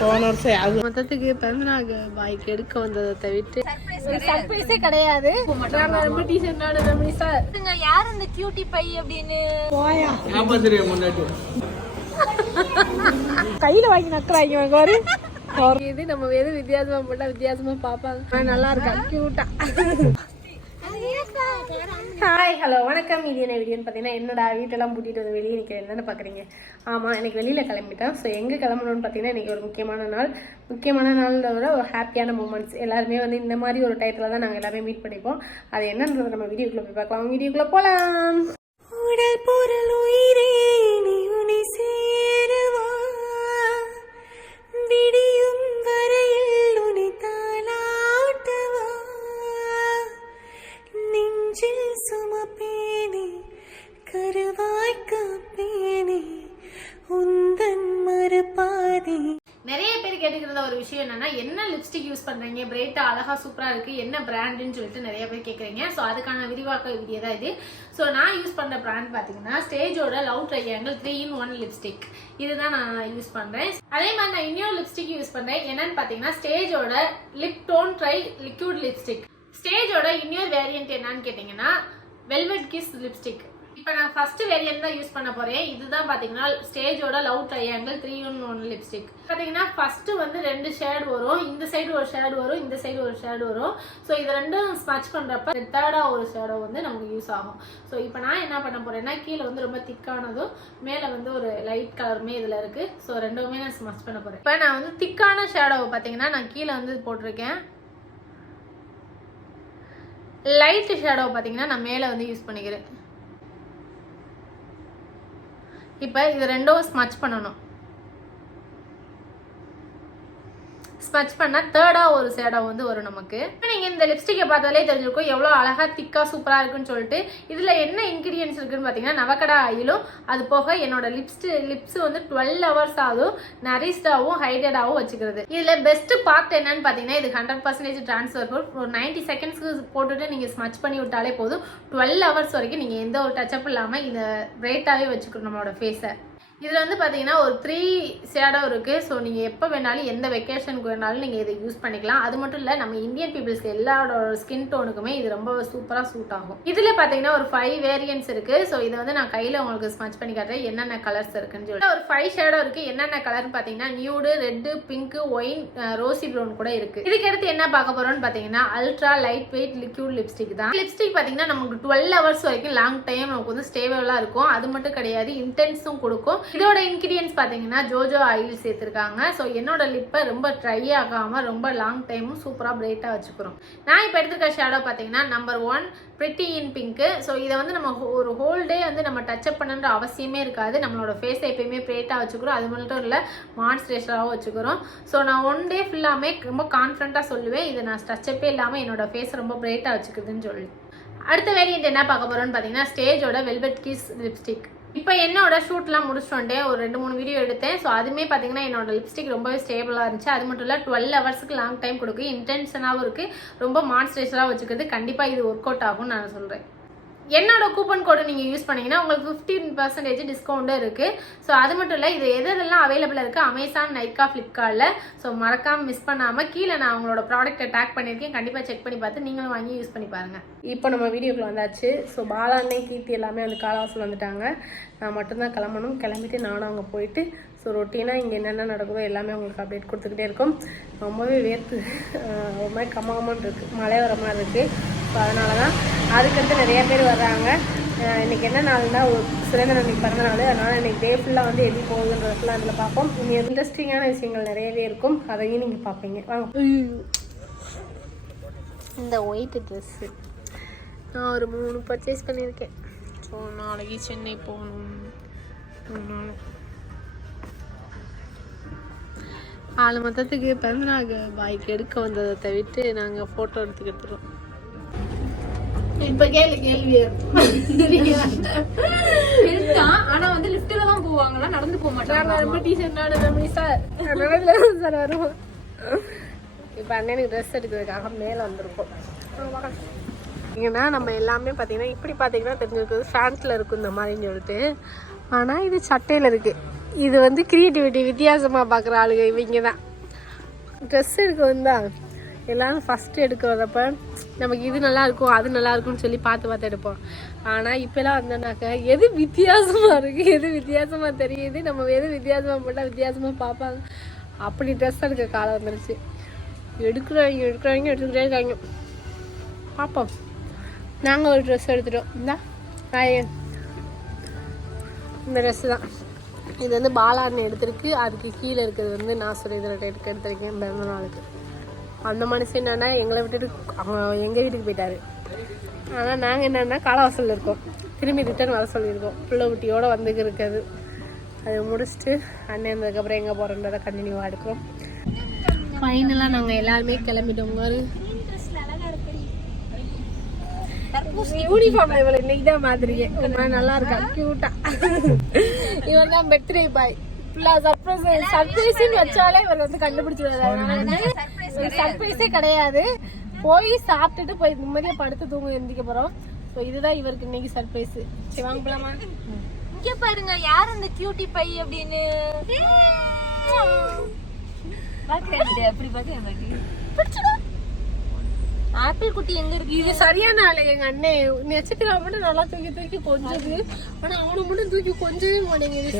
போன வருஷம் ஆகும். மொத்தத்துக்கு பிறந்தநாள் பாய்க்கு எடுக்க வந்ததை தவிர்த்து சர்ப்ரைஸே கிடையாது. ரொம்ப டீசென்டான மெமரி சார். யார் அந்த கியூட்டி பை அப்படின்னு கையில வாங்கி நக்குறாங்க. இது நம்ம எது வித்தியாசமா போட்டா வித்தியாசமா பாப்பாங்க. நல்லா இருக்கா கியூட்டா. ஹாய் ஹலோ வணக்கம். இது என்ன வீடியோன்னு பார்த்தீங்கன்னா என்னோட வீட்டெல்லாம் பூட்டிட்டு வந்து வெளியே நிற்கிறேன். என்னென்னு பார்க்குறீங்க? ஆமாம், எனக்கு வெளியில் கிளம்பிட்டேன். ஸோ எங்கே கிளம்பணும்னு பார்த்தீங்கன்னா இன்றைக்கி ஒரு முக்கியமான நாளில் விட ஒரு ஹாப்பியான மூமெண்ட்ஸ். எல்லாருமே வந்து இந்த மாதிரி ஒரு டைத்தில் தான் நாங்கள் எல்லாமே மீட் பண்ணிப்போம். அது என்னன்றது நம்ம வீடியோக்குள்ளே போய் பார்க்கலாம். வீடியோக்குள்ளே போகலாம். உடல் பொருள் உயிரே நீ உன்னை சேரவா, விடியும் வரையில் உன்னை தாளாட்டவா, நெஞ்சில் சுமப்பேனே கருவாய் காப்பேனே உந்தன் மறுபாதே. நிறைய பேர் கேட்டுக்கிறத ஒரு விஷயம் என்னன்னா, என்ன லிப்ஸ்டிக் யூஸ் பண்றீங்க, பிரைட்டா அழகா சூப்பரா இருக்கு, என்ன பிராண்டுன்னு சொல்லிட்டு நிறைய பேர் கேட்குறீங்க. ஸோ அதுக்கான விரிவாக்க வீடியோ தான் இது. ஸோ நான் யூஸ் பண்ற பிராண்ட் பார்த்தீங்கன்னா ஸ்டேஜோட லவ் ட்ரையாங்கிள் 3-in-1 லிப்ஸ்டிக். இதுதான் நான் யூஸ் பண்றேன். அதே மாதிரி நான் இன்னொரு லிப்ஸ்டிக் யூஸ் பண்றேன். என்னன்னு பார்த்தீங்கன்னா ஸ்டேஜோட lip tone dry liquid lipstick. ஸ்டேஜோட இன்னொரு வேரியன்ட் என்னன்னு கேட்டீங்கன்னா வெல்வெட் கிஸ் லிப்ஸ்டிக். இப்போ நான் ஃபர்ஸ்ட் வேரியன்ட் தான் யூஸ் பண்ண போறேன். இதுதான் பாத்தீங்கன்னா ஸ்டேஜோட லவ் ட்ரையாங்கிள் 3-in-1 லிப்ஸ்டிக். பாத்தீங்கன்னா ஃபர்ஸ்ட் வந்து 2 ஷேட் வரும். இந்த சைடு ஒரு ஷேட் வரும், இந்த சைடு ஒரு ஷேட் வரும். ஸோ இது ரெண்டும் ஸ்மட்ச் பண்றப்ப தேர்டா ஒரு ஷேடோ வந்து நமக்கு யூஸ் ஆகும். ஸோ இப்போ நான் என்ன பண்ண போறேன்னா கீழே வந்து ரொம்ப திக்கானதும் மேலே வந்து ஒரு லைட் கலருமே இதுல இருக்கு. ஸோ ரெண்டுமே நான் ஸ்மட்ச் பண்ண போறேன். இப்போ நான் வந்து திக்கான ஷேடோவை பாத்தீங்கன்னா நான் கீழே வந்து போட்டிருக்கேன். லைட் ஷேடோவை பாத்தீங்கன்னா நான் மேலே வந்து யூஸ் பண்ணிக்கிறேன். இப்போ இது ரெண்டும் ஸ்மட்ச் பண்ணணும். ஸ்மட்ச் பண்ணா தேர்டா ஒரு ஷேடோ வந்து வரும் நமக்கு. இப்போ நீங்க இந்த லிப்ஸ்டிக்கை பார்த்தாலே தெரிஞ்சிருக்கும் எவ்வளோ அழகா திக்கா சூப்பரா இருக்குன்னு சொல்லிட்டு. இதுல என்ன இன்கிரியன்ஸ் இருக்குன்னு பாத்தீங்கன்னா நவக்கடா ஆயிலும், அது போக என்னோட லிப்ஸ் வந்து 12 hours ஆகும் நரிஸ்டாவும் ஹைட்ரேட்டாவும் வச்சுக்கிறது. இதுல பெஸ்ட் பார்ட் என்னன்னு பாத்தீங்கன்னா இது 100% டிரான்ஸ்ஃபர். ஒரு 90 செகண்ட்ஸ்க்கு போட்டுட்டு நீங்க ஸ்மட்ச் பண்ணி விட்டாலே போதும். 12 hours வரைக்கும் நீங்க எந்த ஒரு டச்சப் இல்லாம இதை பிரைட்டாவே வச்சுக்கணும் நம்மளோட ஃபேஸை. இதில் வந்து பார்த்தீங்கன்னா ஒரு 3 ஷேடோ இருக்குது. ஸோ நீங்கள் எப்போ வேணாலும் எந்த வெக்கேஷனுக்கு வேணாலும் நீங்கள் இதை யூஸ் பண்ணிக்கலாம். அது மட்டும் இல்லை, நம்ம இந்தியன் பீப்புள்ஸ்க்கு எல்லாரோட ஸ்கின் டோனுக்குமே இது ரொம்ப சூப்பராக சூட் ஆகும். இதில் பார்த்தீங்கன்னா ஒரு 5 வேரியன்ட்ஸ் இருக்குது. ஸோ இதை வந்து நான் கையில் உங்களுக்கு ஸ்மட்ச் பண்ணி காட்டுறேன் என்னென்ன கலர்ஸ் இருக்குன்னு சொல்லி. ஒரு 5 ஷேடோ இருக்குது. என்னென்ன கலர்னு பார்த்தீங்கன்னா nude, red, pink, wine, rosy brown கூட இருக்குது. இதுக்கு அடுத்து என்ன பார்க்க போகிறோம்னு பார்த்தீங்கன்னா ultra light weight liquid lipstick தான். லிப்ஸ்டிக் பார்த்தீங்கன்னா நமக்கு 12 hours வரைக்கும் லாங் டைம் நமக்கு வந்து ஸ்டேபிளாக இருக்கும். அது மட்டும் கிடையாது, இன்டென்ஸும் கொடுக்கும். இதோட இன்கிரியன்ஸ் பாத்தீங்கன்னா ஜோஜோ ஆயில் சேர்த்திருக்காங்க. ஸோ என்னோட லிப்பை ரொம்ப ட்ரை ஆகாம ரொம்ப லாங் டைமும் சூப்பரா பிரைட்டா வச்சுக்கிறோம். நான் இப்போ எடுத்துருக்க ஷேடோ பாத்தீங்கன்னா number 1 pretty in pink. So இதை வந்து நம்ம ஒரு ஹோல் டே வந்து நம்ம டச்சப் பண்ணுன்ற அவசியமே இருக்காது. நம்மளோட ஃபேஸை எப்பயுமே பிரைட்டா வச்சுக்கிறோம். அது மட்டும் இல்லை மாய்ஸ்சரைசராகவும் வச்சுக்கிறோம். ஸோ நான் 1 டே ஃபுல்லாமே ரொம்ப கான்ஃபிடண்டா சொல்லுவேன் இதை நான் டச்சப்பே இல்லாமல் என்னோட ஃபேஸ் ரொம்ப பிரைட்டா வச்சுக்குதுன்னு சொல்லி. அடுத்த வேரியன்ட் என்ன பார்க்க போறோம்னு பார்த்தீங்கன்னா ஸ்டேஜோட வெல்வெட் கிஸ் லிப்ஸ்டிக். இப்போ என்னோட ஷூட்லாம் முடிச்சுட்டு வந்துட்டேன். ஒரு 2-3 வீடியோ எடுத்தேன். ஸோ அதுவுமே பார்த்தீங்கன்னா என்னோட லிப்ஸ்டிக் ரொம்பவே ஸ்டேபிளாக இருந்துச்சு. அது மட்டும் இல்லை 12 ஹவர்ஸ்க்கு லாங் டைம் கொடுக்கு. இன்டென்ஷனாகவும் இருக்குது, ரொம்ப மாய்ஸ்சரைசராக வச்சுக்கிறது. கண்டிப்பாக இது ஒர்க் அவுட் ஆகும்னு நான் சொல்கிறேன். என்னோட கூப்பன் கோடு நீங்கள் யூஸ் பண்ணீங்கன்னா உங்களுக்கு 15% டிஸ்கவுண்ட்டும் இருக்குது. ஸோ அது மட்டும் இல்லை, இது எதெல்லாம் அவைலபிளாக இருக்குது அமேசான், நைக்கா, ஃப்ளிப்கார்ட்டில். ஸோ மறக்காமல் மிஸ் பண்ணாமல் கீழே நான் அவங்களோட ப்ராடக்ட்டை டேக் பண்ணியிருக்கேன். கண்டிப்பாக செக் பண்ணி பார்த்து நீங்களும் வாங்கி யூஸ் பண்ணி பாருங்கள். இப்போ நம்ம வீடியோக்குள்ள வந்தாச்சு. ஸோ பாலாண்ணே, கீர்த்தி எல்லாமே வந்து காலவாசல் வந்துட்டாங்க. நான் மட்டும்தான் கிளம்பணும். கிளம்பிட்டு நானும் அங்கே போயிட்டு ஸோ ரொட்டீனாக இங்கே என்னென்ன நடக்குதோ எல்லாமே உங்களுக்கு அப்டேட் கொடுத்துக்கிட்டே இருக்கும். ரொம்பவே வேர்த்து ஒரு மாதிரி கம்மகம்மன்னு இருக்குது, மழை வர மாதிரி இருக்குது. ஸோ அதனால தான் அதுக்கடுத்து நிறைய பேர் வர்றாங்க. இன்றைக்கி என்ன நாள்னா ஒரு சுரேந்திரன் அன்றைக்கி பிறந்தநாள். அதனால் இன்றைக்கி டே ஃபுல்லாக வந்து எப்படி போகுதுன்றதுலாம் அதில் பார்ப்போம். இனி இன்ட்ரெஸ்டிங்கான விஷயங்கள் நிறையவே இருக்கும், அதையும் நீங்கள் பார்ப்பீங்க. வாங்க. இந்த ஒயிட் ட்ரெஸ்ஸு நான் ஒரு 3 பர்ச்சேஸ் பண்ணியிருக்கேன். ஸோ நாளைக்கு சென்னை போகணும். ஆளு மொத்தத்துக்கு பிறந்தநாள் பாய்க்கு எடுக்க வந்ததை தவிர்த்து நாங்கள் ஃபோட்டோ எடுத்துக்கிட்டுறோம். இப்ப கேள்வி ஆனா வந்து லிஃப்ட்ல தான் போவாங்களா, நடந்து போக மாட்டாங்க. ரொம்ப டீசென்டான மெமரி சார். சார் வருவோம். இப்போ அண்ணனுக்கு ட்ரெஸ் எடுக்கிறதுக்காக மேலே வந்திருக்கோம். இங்கன்னா நம்ம எல்லாமே பார்த்தீங்கன்னா இப்படி பார்த்தீங்கன்னா தெரிஞ்சிருக்குது ஃபேண்ட்ல இருக்கும் இந்த மாதிரின்னு சொல்லிட்டு. ஆனால் இது சட்டையில் இருக்குது. இது வந்து கிரியேட்டிவிட்டி வித்தியாசமாக பார்க்குற ஆளுங்க இவங்க தான். ட்ரெஸ் எடுக்க வந்தா எல்லாரும் ஃபஸ்ட்டு எடுக்க வரப்ப நமக்கு இது நல்லா இருக்கும் அது நல்லா இருக்கும்னு சொல்லி பார்த்து எடுப்போம். ஆனால் இப்போலாம் வந்தோன்னாக்கா எது வித்தியாசமாக இருக்குது, எது வித்தியாசமாக தெரியுது, நம்ம எது வித்தியாசமாக போட்டால் வித்தியாசமாக பார்ப்பாங்க, அப்படி ட்ரெஸ் எடுக்க காலம் வந்துருச்சு. எடுக்கிறவங்க எடுத்துக்கிட்டே இருக்காங்க. பார்ப்போம். நாங்கள் ஒரு ட்ரெஸ் எடுத்துட்டோம். இந்த ட்ரெஸ்ஸு தான். இது வந்து பாலான்னு எடுத்திருக்கு. அதுக்கு கீழே இருக்கிறது வந்து நான் சொல்லி இதில் எடுத்திருக்கேன் பிறந்த நாளுக்கு. அந்த மனுஷன் என்னன்னா எங்களை விட்டுட்டு எங்கள் வீட்டுக்கு போயிட்டாரு. ஆனால் நாங்கள் என்னென்னா காலவாசலில் இருக்கோம். திரும்பி ரிட்டர்ன் வர சொல்லியிருக்கோம். பிள்ளை குட்டியோடு வந்துக்கு இருக்கிறது. அதை முடிச்சுட்டு அண்ணன் இருந்ததுக்கப்புறம் எங்கே போகிறோன்றதை கண்டினியூவாக எடுக்கிறோம். ஃபைனலாக நாங்கள் எல்லாருமே கிளம்பிட்டோம். யூனிஃபார்ம்ல இவளை இன்னைக்கு தான் மாதிரியே நல்லா இருக்கா, கியூட்டா. இவன் தான் பர்த்டே பாய். சர்ப்ரைஸ்ன்னு வச்சாலே இவர் வந்து கண்டுபிடிச்சிருவாரு. சர்ப்ரைஸே கிடையாது. போய் சாப்பிட்டுட்டு போய் நிம்மதியா படுத்து தூங்க எந்திக்க போறோம். ஸோ இதுதான் இவருக்கு இன்னைக்கு சர்ப்ரைஸ். சரி வாங்க போலாமா? இங்க பாருங்க யார் அந்த கியூட்டி பை அப்படின்னு. அப்படி பாக்க ஆப்பிள் குட்டி எங்க இருக்கு? இது சரியான ஆளு. எங்க அண்ணன் நட்சத்திரம் மட்டும் நல்லா தூக்கி கொஞ்சது. ஆனா அவனை மட்டும் தூக்கி கொஞ்சவே மாட்டேங்குது.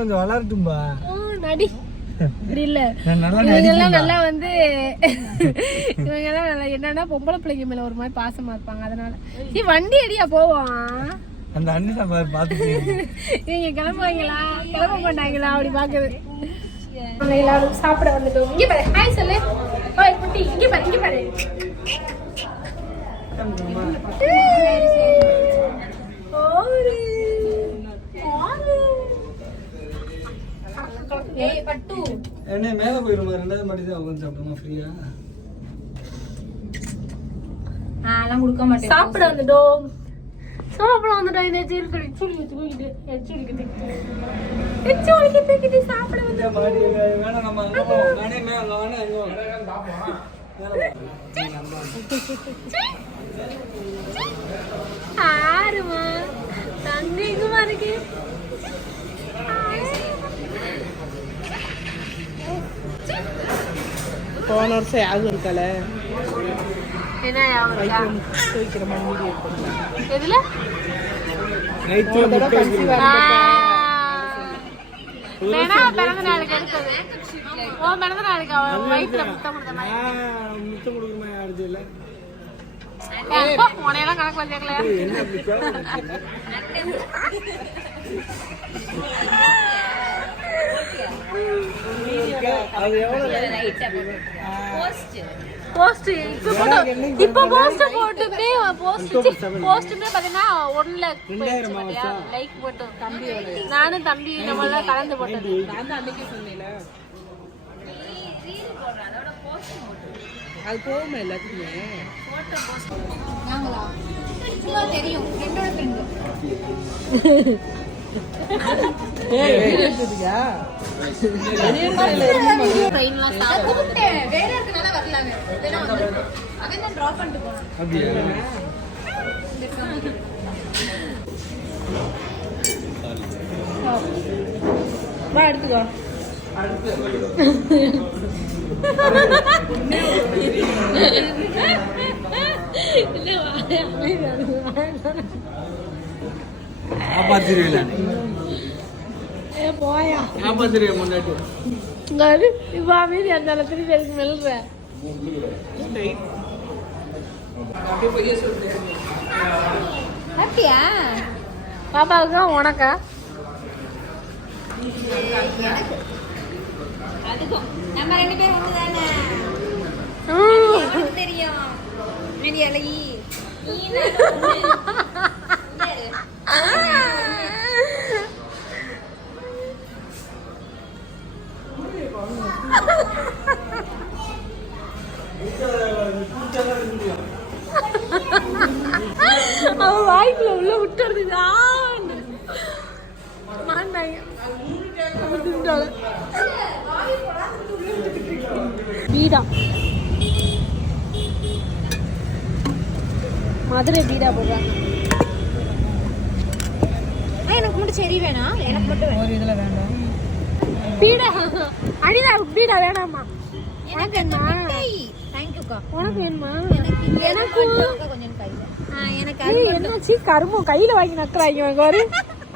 கொஞ்சம் வளரட்டும்பா நடி அப்படி இல்ல. இவங்கெல்லாம் நல்லா வந்து இவங்கெல்லாம் நல்லா என்னன்னா பொம்பளை பிள்ளைங்க மேல ஒரு மாதிரி பாசமா இருப்பாங்க. அதனால நீ வண்டி அடியா போவான். அந்த அண்ணன் பாத்து நீங்க கிளம்புவாங்களா கிளம்ப மாட்டாங்களா அப்படி பாக்குது. எல்லாரும் சாப்பிட வந்துட்டோம். இங்க பாரு, ஹாய் சொல்லு. ஓய் குட்டி, இங்க பாரு, இங்க பாரு. ஏய் பட்டு என்ன மேல போயிடுமா? ரெண்டாவது மாடி தான் உட்காந்து சாப்பிடுமா ஃப்ரீயா? அதெல்லாம் கொடுக்க மாட்டேன். சாப்பிட வந்துட்டோம். சாப்பிட வந்துட்டோம். இந்த சீர்கடி சுடுக்கு தூக்கிட்டு எச்சுடிக்கு சாப்பிட வந்து வேணாம். நம்ம அங்க போவோம். நானே ஆறுமா தந்திக்குமா இருக்கு. போன வருஷம் யாரும் இருக்கல. என்ன யாரும் தூக்கிற மாதிரி எதுல வேணா பிறந்த நாளுக்கு எடுத்தது. ஓ பிறந்த நாளுக்கு அவன் வயிற்றுல முத்தம் கொடுத்த மாதிரி. முத்தம் கொடுக்குற மாதிரி ஆடுது இல்ல? உனையெல்லாம் கணக்குல சேர்க்கலையா? அது எவ்வளவு போஸ்ட் இப்ப போஸ்ட் போட்டுமே போஸ்ட்டுமே பாத்தீங்கன்னா 1 லைக் லைக் போட்டோம். நானும் தம்பி நம்ம எல்லாம் கலந்து போட்டது. அது போகுமா எல்லாத்துக்குமே? தெரியும் என்னோட ஃப்ரெண்டு. எடுத்துக்கோ. போயா முன்னாடி இப்ப அமைதி அந்த இடத்துல எனக்கு மெல்ற ஹாப்பியா? பாப்பாவுக்கு உனக்கா? அதுக்கும் நம்ம 2 பேரும் ஒண்ணுதானே. தெரியும் நடி அழகி. அவன் வாய்க்குள்ள உள்ள விட்டுறது மாண்டாங்க. பீடா மதுரை பீடா போடுறாங்க. எனக்கு மட்டும் சரி வேணாம். எனக்கு மட்டும் ஒரு இதுல வேண்டாம். பீடா அனிதா பீடா வேணாமா? எனக்கு வேணுமா? தேங்க்யூக்கா. உனக்கு வேணுமா? எனக்கு கொஞ்சம் கையில. எனக்கு அது என்னாச்சு கருமம் கையில வாங்கி நக்குறாங்க பாரு.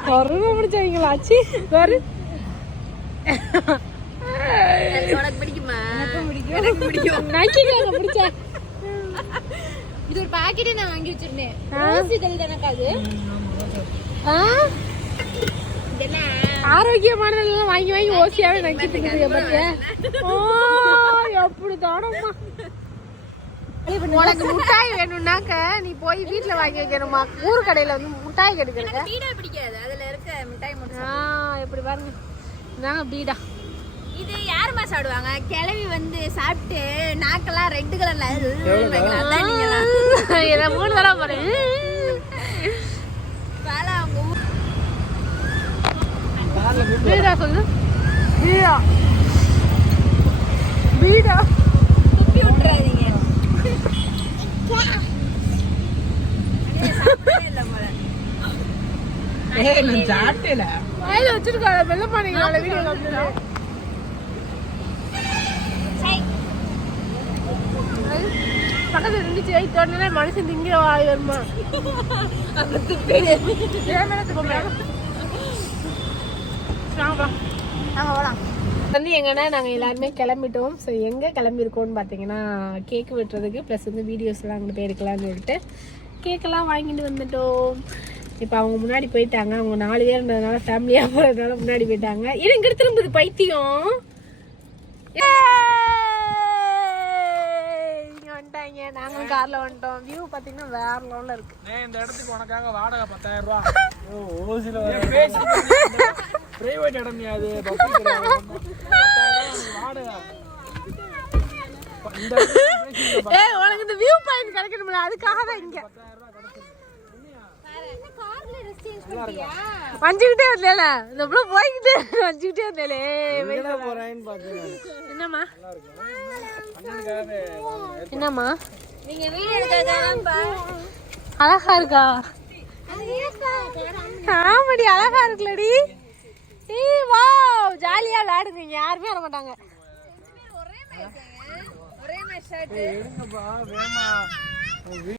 கரும முடிச்சாங்களா ஆச்சு பாரு. உனக்கு பிடிக்குமா? எனக்கு பிடிக்கும். நக்கிக்காங்க பிடிச்சா. இது ஒரு பாக்கெட்டே நான் வாங்கி வச்சிருந்தேன். ரோஸ் இதழ் தானக்கா அது? இதெல்லாம் ஆரோக்கியமானதெல்லாம் வாங்கி வாங்கி ஓசியாவே நக்கிட்டு இருக்கீங்க பாத்தியா? ஓ எப்படி தானம்மா. உனக்கு முட்டாய் வேணும்னாக்க நீ போய் வீட்டுல வாங்கி வைக்கணுமா? ஊர் கடையில வந்து முட்டாய் கிடைக்கிறத பீடா பிடிக்காது. அதுல இருக்க மிட்டாய் மட்டும். எப்படி பாருங்க நாங்க பீடா. இது யாருமா சாப்பிடுவாங்க? கிளவி வந்து சாப்பிட்டு நாக்கெல்லாம் ரெட் கலர்ல அதான் நீங்களாம். இதை 3 தடவை போறேன். பீடா சொல்லு. பீடா பீடா துப்பி விட்டுறாதீங்க. நான் சாப்பிட்டேல வாயில வச்சிருக்காங்க வெள்ள பானைங்களோட வீடியோ காமிச்சு. பக்கத்துல இருந்துச்சு தோணுல மனுஷன் திங்கிற வாய் வருமா? வந்து எங்கன்னா நாங்கள் எல்லாருமே கிளம்பிட்டோம். ஸோ எங்கே கிளம்பியிருக்கோம்னு பார்த்தீங்கன்னா கேக்கு வெட்டுறதுக்கு ப்ளஸ் வந்து வீடியோஸ்லாம் அங்கே போய் எடுக்கலாம்னு சொல்லிட்டு கேக்கெல்லாம் வாங்கிட்டு வந்துட்டோம். இப்போ அவங்க முன்னாடி போயிட்டாங்க. அவங்க 4 பேர் இருந்ததுனால ஃபேமிலியாக போகிறதுனால முன்னாடி போயிட்டாங்க. இது இங்கே திரும்புது பைத்தியம். இங்கே வந்துட்டாங்க. நாங்களும் காரில் வந்துட்டோம். வியூ பார்த்தீங்கன்னா வேற லெவலில் இருக்கு. இந்த இடத்துக்கு உனக்காக வாடகை 10,000 ரூபா. ஓசில பிரைவேட் இடம் அது வாடகை. உனக்கு இந்த வியூ பாயிண்ட் கிடைக்கணும்ல அதுக்காக தான் இங்க வஞ்சுக்கிட்டே வந்தேல. இந்த புள்ள போய்கிட்டே வஞ்சுக்கிட்டே வந்தேலே. என்னம்மா என்னம்மா நீங்க வீடியோ எடுக்காதப்பா. அழகா இருக்கா? ஆமாடி அழகா இருக்குல்லடி. ஏய் வாவ் ஜாலியா விளையாடுங்க. யாருமே வர மாட்டாங்க. ஒரே மாதிரி ஷர்ட்.